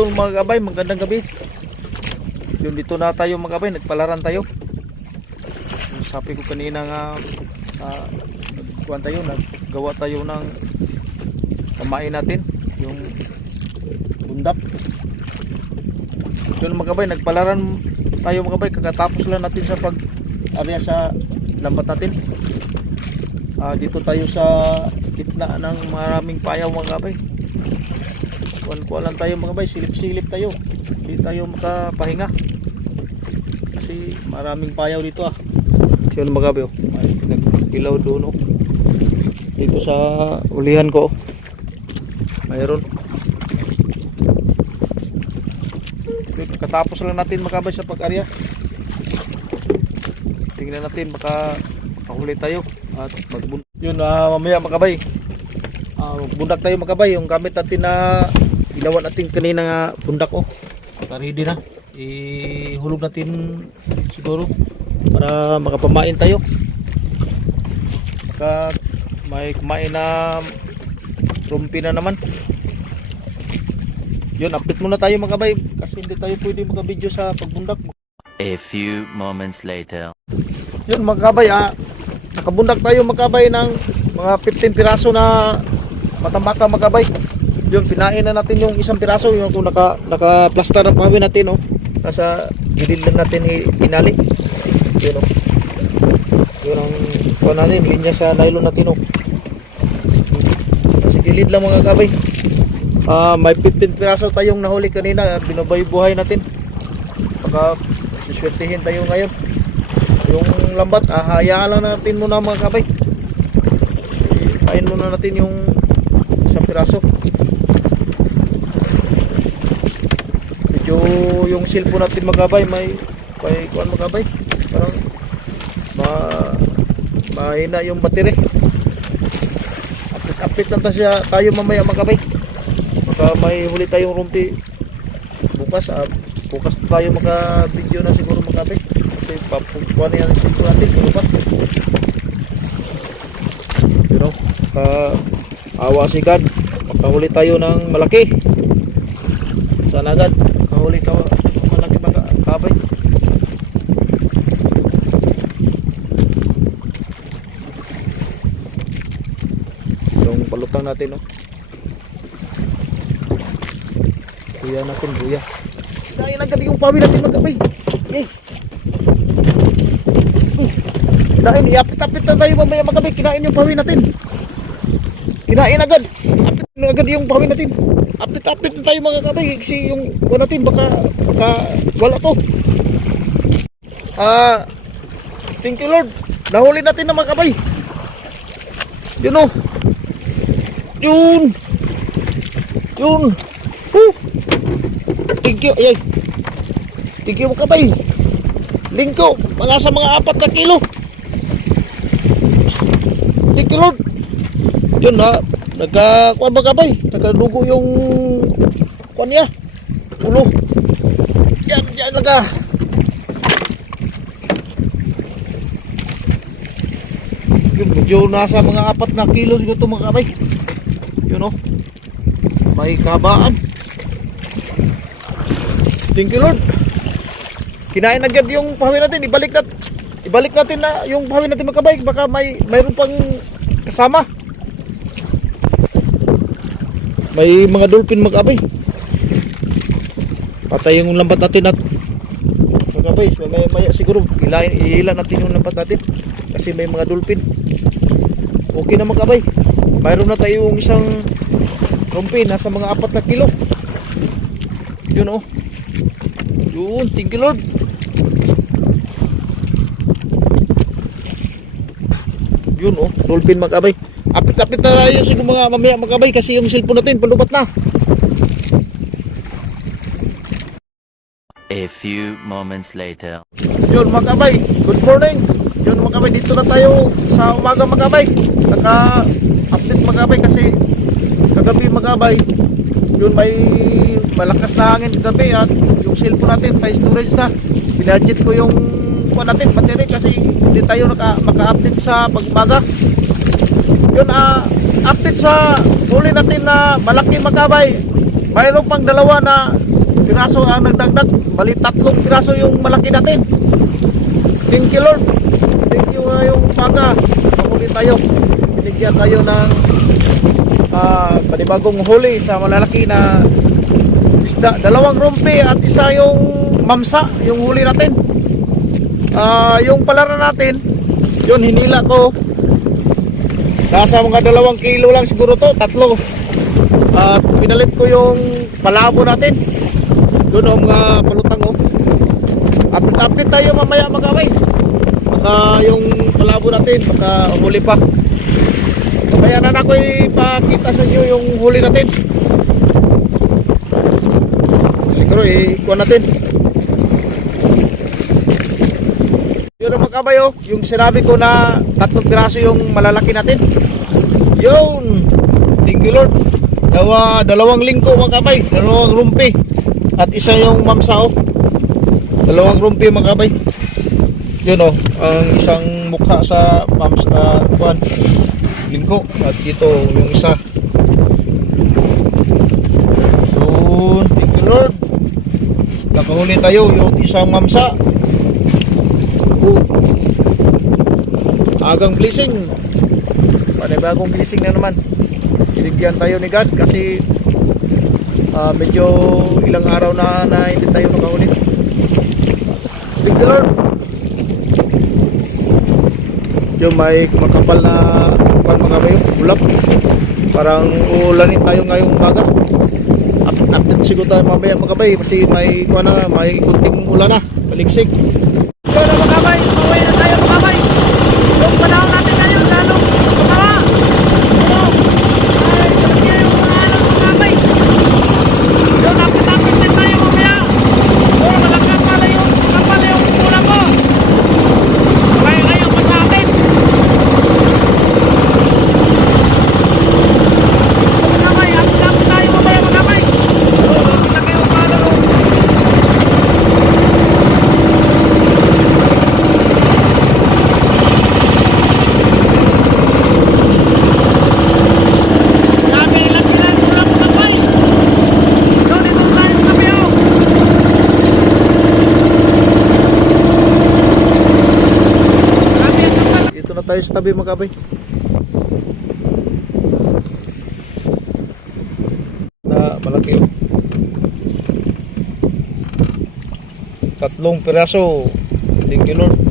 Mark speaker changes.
Speaker 1: Yun mga kabay, magandang gabi. Yun dito na tayo mga kabay, nagpalaran tayo. Yung sabi ko kanina nga uh, kuhan tayo, naggawa tayo ng kamain natin, yung bundak. Yun mga kabay, nagpalaran tayo mga kabay, kakatapos lang natin sa pag area sa lambat natin. Ah, dito tayo sa gitna ng maraming payaw mga kabay kuhan lang tayo mga bay. Silip-silip tayo. Hindi tayo makapahinga. Kasi maraming payaw dito ah. So yun mga bay oh. may nagpilaw doon oh. dito sa ulihan ko oh. mayroon. Katapos lang natin makabay sa pag-arya. Tingnan natin baka makahuli tayo at magbun yun ah, mamaya makabay Ah, bundak tayo makabay yung gamit natin na ginawa natin kanina nga bundak oh. Ready na. Ihulog natin siguro para makapamain tayo. Baka may kumain na rumpi na naman. Yun, update muna tayo makabay kasi hindi tayo pwede makabidyo sa pagbundak.
Speaker 2: A few moments later.
Speaker 1: Yun magkabay ah. Nakabundak tayo magkabay ng mga 15 piraso na matambaka magkabay. Yun pinain na natin yung isang piraso yung kung naka naka plaster ng pawi natin oh. Nasa gilid lang natin inali. Yun oh. Yun ang kuha natin linya sa nylon natin oh. Nasa gilid lang mga kabay. Ah, may 15 piraso tayong nahuli kanina, binabay buhay natin. Baka suswertihin tayo ngayon yung lambat ah, hayaan lang natin muna mga kabay kain muna natin yung isang piraso medyo yung cellphone natin mga kabay may may kuan mga kabay parang ma mahina yung battery. Update lang ta siya. Tayo mamaya mga kabay baka may huli tayong rumpi bukas ah, bukas tayo maka video na siguro mga kabay kasi papukuha na yan siguro natin kulubat you know uh, awa si God. Makahuli tayo ng malaki. Sana agad makahuli ka malaki mga kabay yung palutang natin no? Buya natin buya dahil agad yung pawi natin magkabay yay! Kinain, iapit-apit na tayo mamaya magkabay. Kinain yung pawi natin. Kinain agad. Na agad yung pawi natin. Apit-apit na tayo mga kabay. Kasi yung kuha natin baka, baka wala to. Ah, thank you Lord. Nahuli natin na mga kabay. Yun o. Yun. Yun. Woo. Thank you. Ay, Thank you mga kabay. Lingko, mga sa mga apat na kilo. Thank you Lord. Yun na, nagka, kuan ba kabay? Nagkadugo yung, kuan niya. Ulo. Yan, yan naga. Yun, medyo nasa mga apat na kilo siguro ito mga kabay. Yun o. May kabaan. Thank you Lord. Kinain agad yung pahawin natin, ibalik natin. Ibalik natin na yung pahawin natin magkabay, baka may mayroon pang kasama. May mga dolphin magkabay. Patay yung lambat natin at magkabay, may maya siguro ilain, natin yung lambat natin kasi may mga dolphin. Okay na magkabay. Mayroon na tayo yung isang rumpi nasa mga apat na kilo. Yun oh. Yun, thank you Lord. Yun oh, dolphin magkabay. Apit-apit na tayo siguro mga mamaya magkabay kasi yung cellphone natin palubat na.
Speaker 2: A few moments later.
Speaker 1: Yun magkabay, good morning. Yun magkabay, dito na tayo sa umaga magkabay. Naka-update magkabay kasi kagabi magkabay. Yun may malakas na hangin kagabi at yung cellphone natin may storage na. Binadget ko yung kuha natin, battery kasi hindi tayo naka, maka-update sa pagmaga. Yun, ah, update sa huli natin na malaki magkabay. Mayroon pang dalawa na piraso ang nagdagdag. Bali tatlong piraso yung malaki natin. Thank you Lord. Thank you uh, yung umaga. Nakahuli tayo. Binigyan tayo ng ah, panibagong huli sa malalaki na isda. Dalawang rumpi at isa yung mamsa, yung huli natin. Ah, yung palara natin, yun hinila ko. Nasa mga dalawang kilo lang siguro to, tatlo. At pinalit ko yung palabo natin. Doon ang mga palutang oh. Update-update tayo mamaya mga kamay. Baka yung palabo natin, baka huli pa. Kaya na na ko ipakita sa inyo yung huli natin. Siguro ikuha natin. Yun ang mga kamay oh, yung sinabi ko na tatlong piraso yung malalaki natin. Yun! Thank you Lord. Dawa, dalawang lingko mga kamay, dalawang rumpi. At isa yung mamsao. Dalawang rumpi mga kamay. Yun oh, ang isang mukha sa mams uh, kuan lingko at dito yung isa. Yun, thank you Lord. Nakahuli tayo yung isang mamsa. Oh. Agang blessing. Panibagong blessing na naman. Binigyan tayo ni God kasi ah, medyo ilang araw na na hindi tayo nakahuli. Thank you Lord. Yung may makapal na pan mga bayo, ulap. Parang uulanin tayo ngayong umaga. Up, update siguro tayo mamaya mga bay kasi may kuha na, may kunting ulan na, baliksik. So na mga bay, maway na tayo mga bay. Yung panahon natin ngayon lalo sumawa. Pero, ay, talaga yung mga ano mga bay. Yung napitapit din tayo mamaya. Oh, malakad pala yung, kapal yung kulang ko. Kaya kayo pa sa akin. Mga bay, update tayo mamaya mga bay. Oh, makita kayo paano. Sabi ilang ilang ulam mga bay. So, dito na tayo sa tabi, oh. Grabe ang kapal. Dito na tayo sa tabi mga kabay. Na malaki oh. Tatlong piraso. Thank you Lord.